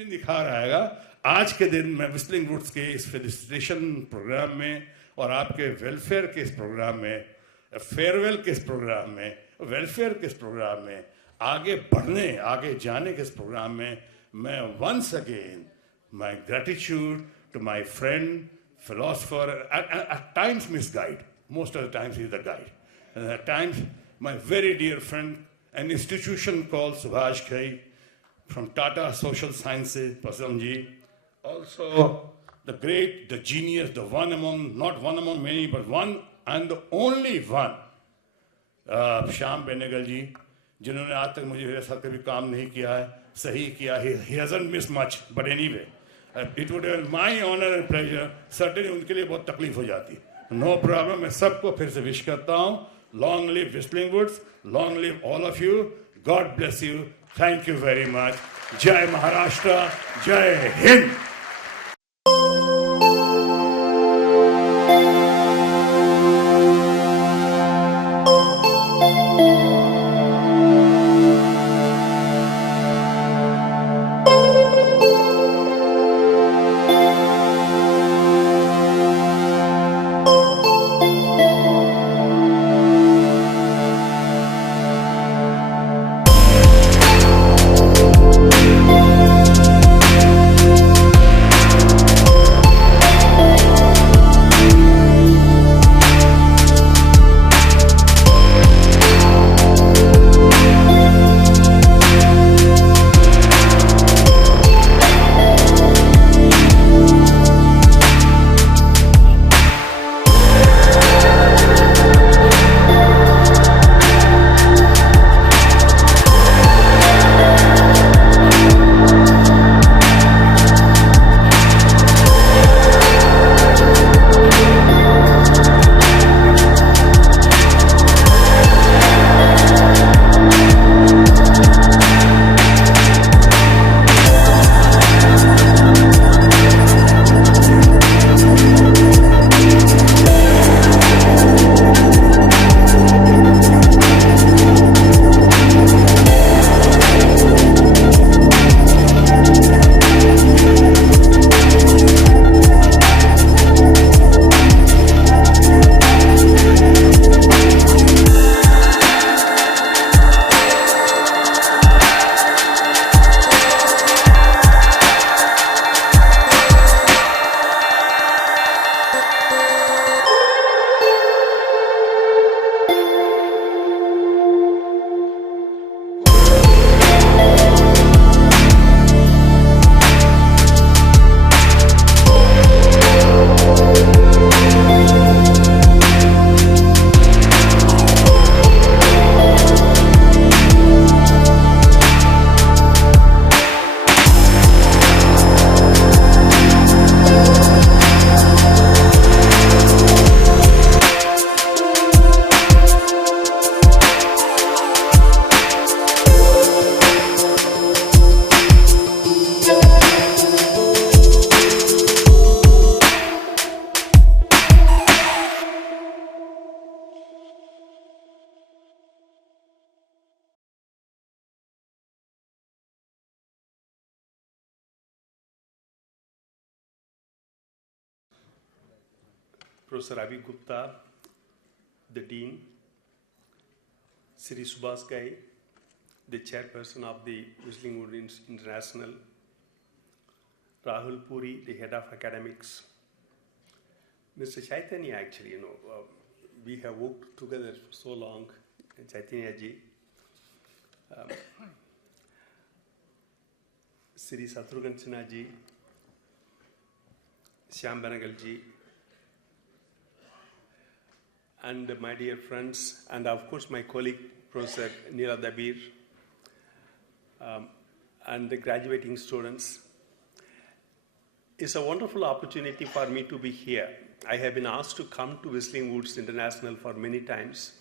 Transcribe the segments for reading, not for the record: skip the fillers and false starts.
भी निखार आएगा। आज के दिन मैं विस्लिंग वुड्स के इस फेलिसिटेशन प्रोग्राम में और आपके वेलफेयर के इस प्रोग्राम में, फेयरवेल के इस प्रोग्राम में, वेलफेयर के इस प्रोग्राम में, आगे बढ़ने, आगे जाने के इस प्रोग्राम में मैं once again my gratitude to my friend philosopher, at times misguide, most of the times he's the guide, and at times my very dear friend, an institution called Subhash Ghai from Tata Social Sciences, Pasamji, also the great, the genius, the one among, not one among many, but one and the only one, Shyam Benegal ji, जिन्होंने आज तक मुझे मेरे साथ कभी काम नहीं किया है, सही किया, he hasn't missed much, but anyway. It would have been my honor and pleasure. Certainly उनके लिए बहुत तकलीफ हो जाती है. No problem. मैं सबको फिर से विश करता हूँ. Long live Whistling Woods. Long live all of you. God bless you. Thank you very much. Jai Maharashtra. Jai Hind. Professor Avi Gupta, the Dean, Sri Subhash Ghai, the Chairperson of the Whistling Woods International, Rahul Puri, the Head of Academics, Mr. Chaitanya, actually, we have worked together for so long, Chaitanya ji, Sri Shatrughan ji, Shyam Benegal ji, and my dear friends, and of course my colleague, Professor Neela Dabir, and the graduating students. It's a wonderful opportunity for me to be here. I have been asked to come to Whistling Woods International for many times,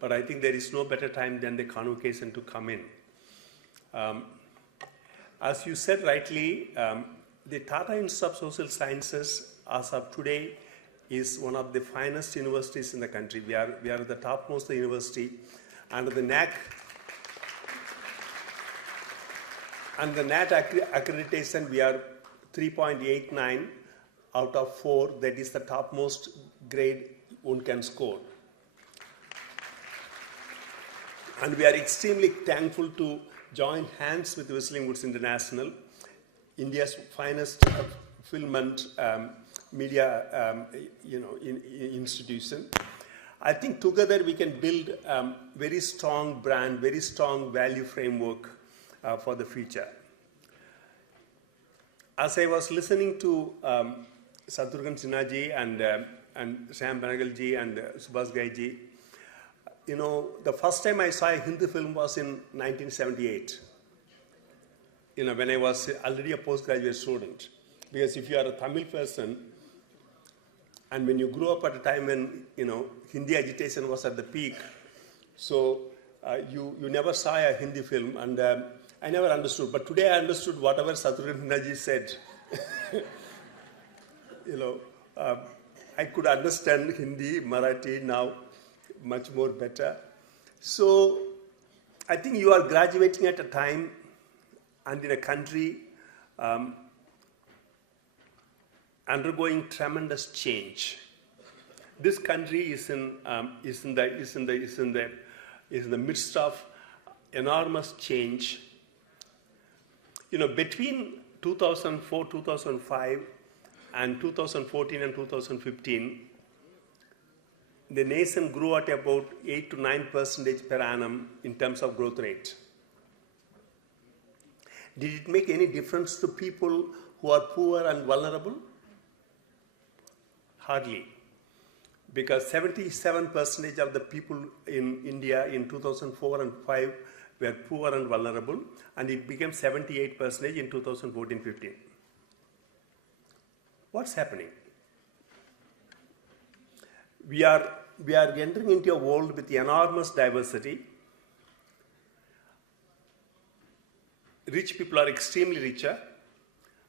but I think there is no better time than the Convocation to come in. As you said rightly, the Tata Institute of Social Sciences, as of today, is one of the finest universities in the country. We are the topmost university, and the NAC And the NAT accreditation, we are 3.89 out of 4. That is the topmost grade one can score. And we are extremely thankful to join hands with Whistling Woods International, India's finest film and media institution. I think together we can build very strong brand, very strong value framework for the future. As I was listening to Shatrughan Sinha ji and Shyam Benegal ji and Subhash Ghai ji, the first time I saw a Hindi film was in 1978. When I was already a postgraduate student. Because if you are a Tamil person, and when you grew up at a time when, Hindi agitation was at the peak, so you never saw a Hindi film, and I never understood. But today I understood whatever Shatrughan Sinha ji said. I could understand Hindi, Marathi now much more better. So I think you are graduating at a time and in a country undergoing tremendous change. This country is in the midst of enormous change. Between 2004, 2005, and 2014 and 2015, the nation grew at about 8 to 9% per annum in terms of growth rate. Did it make any difference to people who are poor and vulnerable? Hardly. Because 77% of the people in India in 2004 and 5 were poor and vulnerable, and it became 78% in 2014-15. What's happening? We are entering into a world with enormous diversity. Rich people are extremely richer,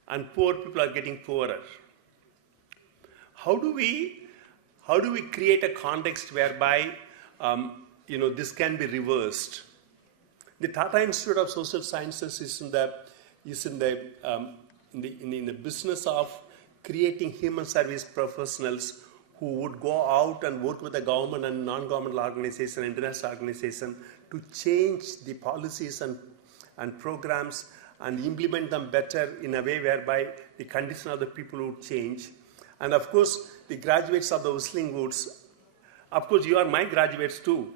and poor people are getting poorer. How do we create a context whereby this can be reversed? The Tata Institute of Social Sciences is in the business of creating human service professionals who would go out and work with the government and non-governmental organization, international organization, to change the policies and programs and implement them better in a way whereby the condition of the people would change. And of course, the graduates of the Whistling Woods, of course, you are my graduates too.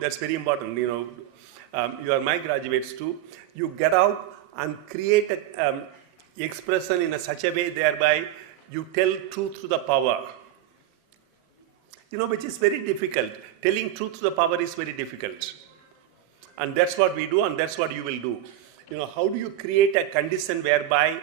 That's very important. You are my graduates too. You get out and create an expression in such a way thereby you tell truth to the power. Which is very difficult. Telling truth to the power is very difficult. And that's what we do, and that's what you will do. How do you create a condition whereby,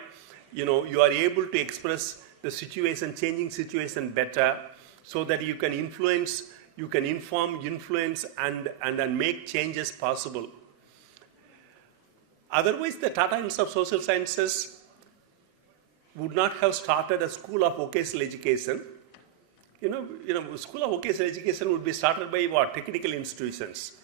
you are able to express the situation, changing situation better, so that you can influence, you can inform, influence, and make changes possible. Otherwise, the Tata Institute of Social Sciences would not have started a school of vocational education. School of vocational education would be started by what? Technical institutions.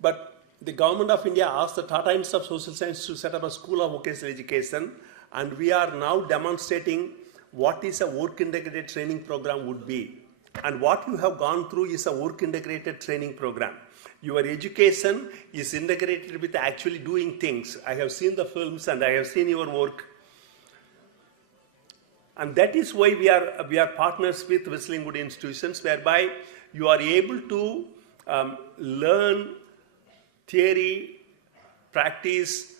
But the government of India asked the Tata Institute of Social Sciences to set up a school of vocational education, and we are now demonstrating what is a work integrated training program would be. And what you have gone through is a work integrated training program. Your education is integrated with actually doing things. I have seen the films and I have seen your work. And that is why we are partners with Whistling Wood institutions, whereby you are able to learn theory, practice,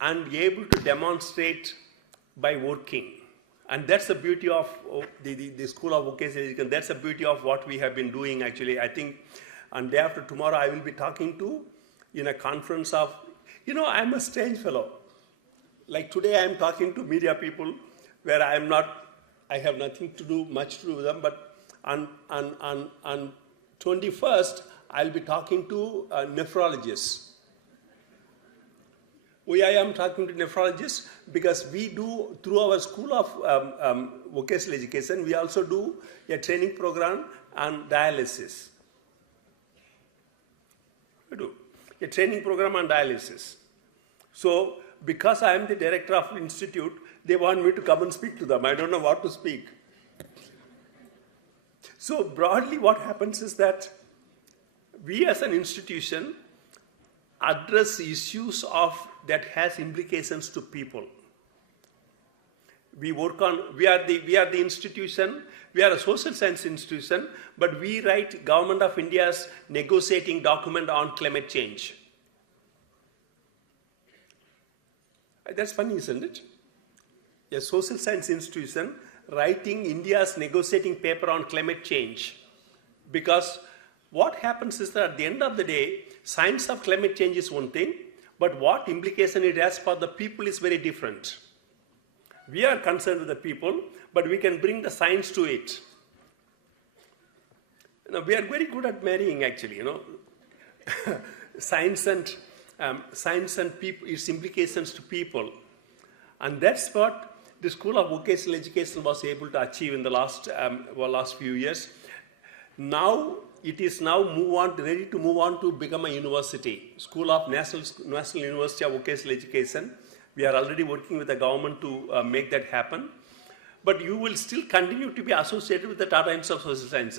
and be able to demonstrate by working. And that's the beauty of the School of Vocational Education. That's the beauty of what we have been doing, actually. I think on day after tomorrow, I will be talking to, in a conference of, I'm a strange fellow. Like today, I am talking to media people where I have nothing to do, much to do with them, but on 21st, I'll be talking to nephrologists. Why I am talking to nephrologists? Because we do, through our School of Vocational Education, we also do a training program on dialysis. We do. a training program on dialysis. So because I am the director of the institute, they want me to come and speak to them. I don't know what to speak. So broadly what happens is that we as an institution address issues that has implications to people. We are the institution, we are a social science institution, but we write Government of India's negotiating document on climate change. That's funny, isn't it? A social science institution writing India's negotiating paper on climate change. Because what happens is that at the end of the day, science of climate change is one thing, but what implication it has for the people is very different. We are concerned with the people, but we can bring the science to it. We are very good at marrying, actually, science and people, its implications to people. And that's what the School of Vocational Education was able to achieve in the last few years. Now, it is ready to move on to become a university, School of National University of Vocational Education. We are already working with the government to make that happen. But you will still continue to be associated with the Tata Institute of Social Sciences.